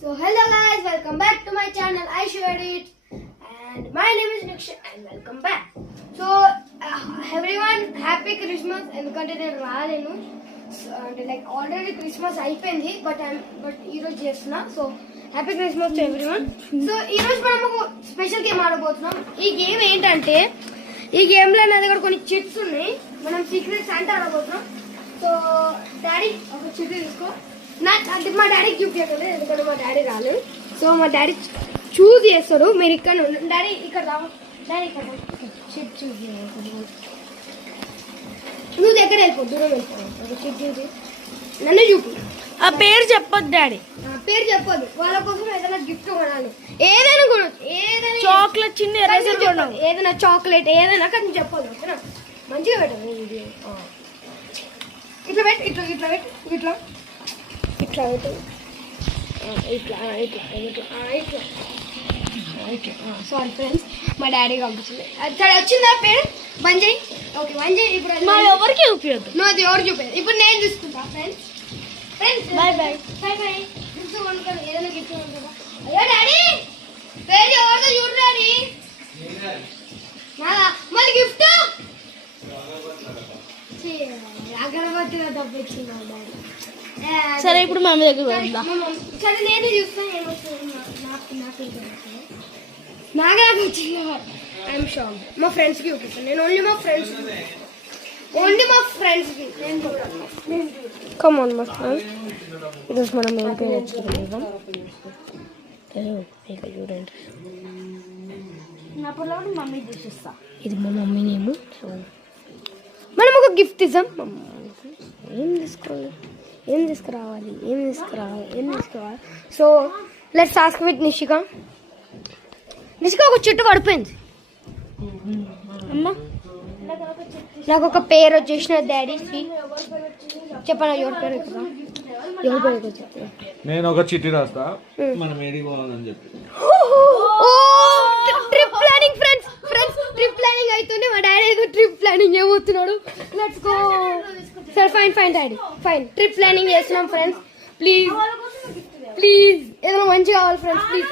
So hello guys, welcome back to my channel I Shared It, and my name is Niksha and welcome back. So everyone happy Christmas ఎందుకంటే నేను రాలేను అంటే like already Christmas అయిపోయింది but ఈ రోజు చేస్తున్నా. So happy Christmas to everyone. So ఈ రోజు మనం ఒక స్పెషల్ గేమ్ ఆడబోతున్నాం. ఈ గేమ్ ఏంటంటే ఈ గేమ్ లో నా దగ్గర కొన్ని చిట్స్ ఉన్నాయి. మనం సీక్రెట్ శాంటా ఆడబోతున్నాం. సో డాడీ ఒక చిట్ తీసుకో. అంటే మా డాడీకి చూపించలేదు ఎందుకంటే మా డాడీ రాలేదు. సో మా డాడీ చూస్ చేస్తాడు. మీరు ఇక్కడ డాడీ ఇక్కడ రావు, డాడీ ఇక్కడ చిట్ చూస్ నువ్వు దగ్గర వెళ్ళిపో, దూరం వెళ్ళిపో. చిట్ చూసి నన్ను చూపు. ఆ పేరు చెప్పొద్దు డాడీ, పేరు చెప్పొద్దు. వాళ్ళ కోసం ఏదైనా గిఫ్ట్ కొనాలి, ఏదైనా కొనొచ్చు, ఏదైనా చాక్లెట్ చిన్న ఎరేజర్ కొనాలి, ఏదైనా చాక్లెట్ ఏదైనా కానీ చెప్పొద్దు. ఓకేనా? మంచిగా పెట్టదు. ఇట్లా పెట్టు, ఇట్లా ఇట్లా పెట్టు, ఇట్లా ఇట్లా పెట్టు, ఇట్లా ఇట్లా ఇట్లా ఇట్లా. సారీ ఫ్రెండ్స్, మా డాడీ పంపించింది. అక్కడ వచ్చిందా పేరు? బంద్ చేయి. ఓకే బంద్ చేయి. ఇప్పుడు మా ఎవరికి చూపించద్దు, నువ్వు అది ఎవరు చూపేది. ఇప్పుడు నేను చూసుకుంటా. Friends friends bye bye bye bye. Gift కొనుక్కోండి, ఏదైనా గిఫ్ట్ కొనుక్కోదా. అయ్యో డాడీ పేరు ఎవరితో చూడు డాడీ. నాదా మళ్ళీ గిఫ్ట్ అగరబత్తిలో తప్పించింది డాడీ. సరే ఇప్పుడు మా అమ్మ దగ్గర వెళ్దా. సరే నేనే చూస్తాను ఏమొస్తుంది. నాకు వచ్చింది. I'm shock. మా ఫ్రెండ్స్కి చూపిస్తాను. నేను ఓన్లీ మా ఫ్రెండ్స్కి నేను చూడాలి. కమ్ ఆన్ మా ఫ్రెండ్స్. ఈరోజు మనం ఏం పేరు తెచ్చుకుంటాం చూడండి. నా పిల్లలు మమ్మీ చూసిస్తా. ఇది మా మమ్మీ నేము. మనం ఒక గిఫ్ట్ ఇద్దాం. ఏం తీసుకోవాలి, ఏం తీసుకురావాలి. So let's ask with Nishika. Nishika ఒక చెట్టు పడిపోయింది అమ్మా. నాకు ఒక పేరు వచ్చేసిన డాడీ చెప్పనా? ఎవరి పేరు కదా, ఎవరి పేరు చెప్తా. నేను ఒక చిట్టి రాస్తా, మనం ఏడికి పోవాలని చెప్పి. Trip planning friends, trip planning అవుతుంది. మా డాడీ ఏదో ట్రిప్ ప్లానింగ్ ఏమవుతున్నాడు. Let's go. సరే fine daddy fine. Trip planning చేస్తున్నాం ఫ్రెండ్స్. ప్లీజ్ ఏదైనా మంచి కావాలి ఫ్రెండ్స్. ప్లీజ్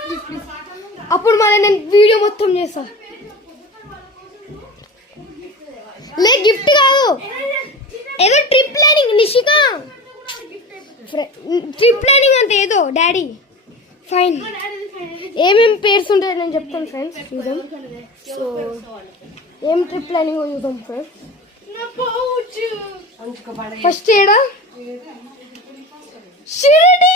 అప్పుడు మళ్ళీ నేను వీడియో మొత్తం చేస్తా. గిఫ్ట్ కాదు, ఏదో trip planning. Nishika trip planning అంటే ఏదో డాడీ. ఫైన్, ఏమేమి పేర్స్ ఉంటాయో నేను చెప్తాను ఫ్రెండ్స్, చూద్దాం. సో ఏం ట్రిప్ ప్లానింగ్ చూద్దాం ఫ్రెండ్స్. ఫస్ట్ ఏడా షిరిడి.